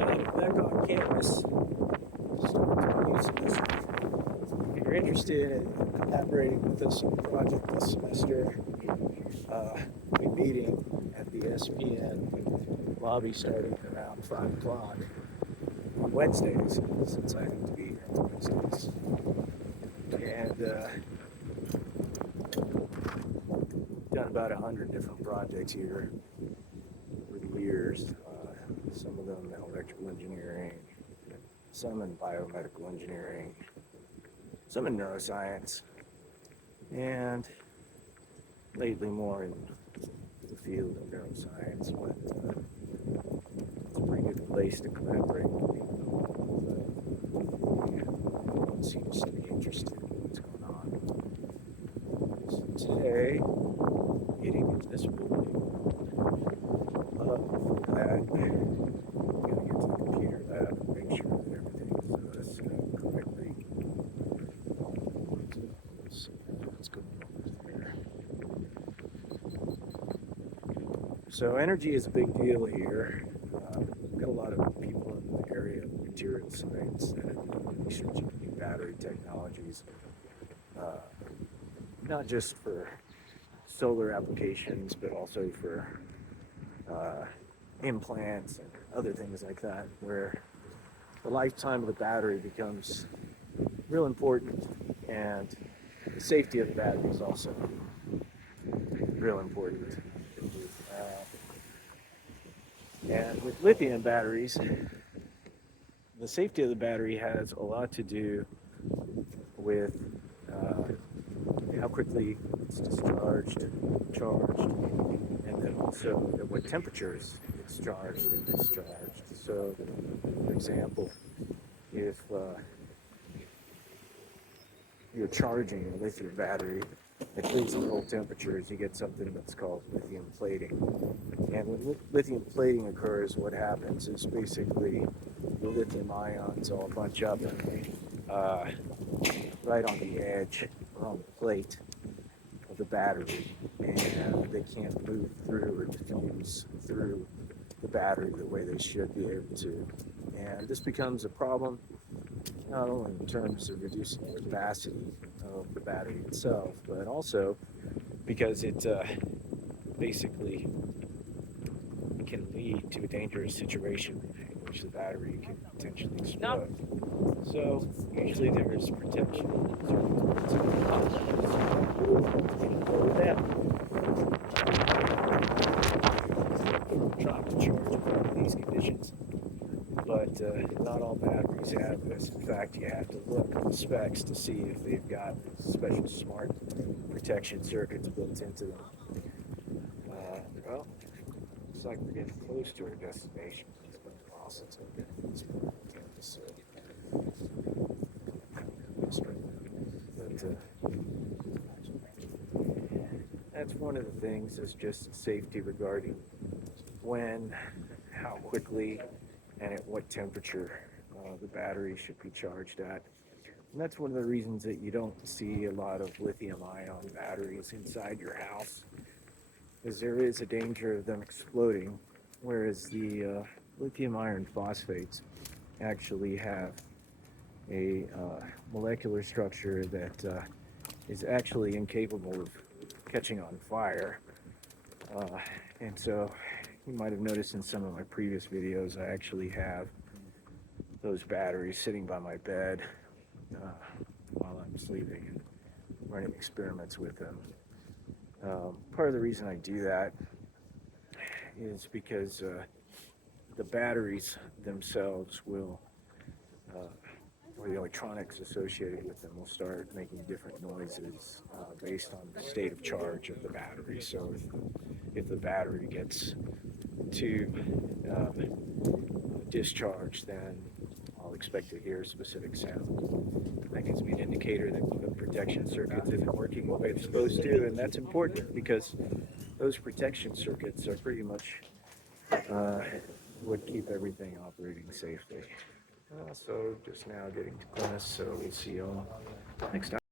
Back on campus. If you're interested in collaborating with us on a project this semester, we're meeting at the SPN lobby starting around 5 o'clock on Wednesdays, since I have to be here on Wednesdays. And done about 100 different projects here over the years. Some of them in electrical engineering, some in biomedical engineering, some in neuroscience, and lately more in the field of neuroscience. But it's a pretty good place to collaborate with people. Everyone seems to be interested in what's going on. So today, meeting in this building. I'm going to get to the computer lab and make sure that everything is set up correctly. Let's see what's going on there. So energy is a big deal here. We've got a lot of people in the area of material science that are researching new battery technologies, not just for solar applications, but also for implants and other things like that, where the lifetime of the battery becomes real important, and the safety of the battery is also real important. And with lithium batteries, the safety of the battery has a lot to do with how quickly it's discharged and charged, and then also at what temperatures it's charged and discharged. So, for example, if you're charging a lithium battery at freezing cold temperatures, you get something that's called lithium plating. And when lithium plating occurs, what happens is basically the lithium ions all bunch up right on the edge, or on the plate of the battery, and they can't move through or diffuse through the battery the way they should be able to. And this becomes a problem not only in terms of reducing the capacity of the battery itself, but also because it basically can lead to a dangerous situation in which the battery can potentially explode. So usually there is protection drop to charge under these conditions. But not all batteries have this. In fact, you have to look at the specs to see if they've got special smart protection circuits built into them. Well, looks like we're getting close to our destination. It's been a while since I've been on this part of the campus. That's one of the things, is just safety regarding when, how quickly, and at what temperature the battery should be charged at. And that's one of the reasons that you don't see a lot of lithium-ion batteries inside your house, is there is a danger of them exploding, whereas the lithium iron phosphates actually have a molecular structure that is actually incapable of catching on fire. And so you might have noticed in some of my previous videos, I actually have those batteries sitting by my bed while I'm sleeping and running experiments with them. Part of the reason I do that is because the batteries themselves will, or the electronics associated with them, will start making different noises based on the state of charge of the battery. So if the battery gets too discharged, then I'll expect to hear a specific sound. That gives me an indicator that the protection circuit isn't working the way it's supposed to, and that's important because those protection circuits are pretty much what keep everything operating safely. So just now getting to class, so we'll see y'all next time.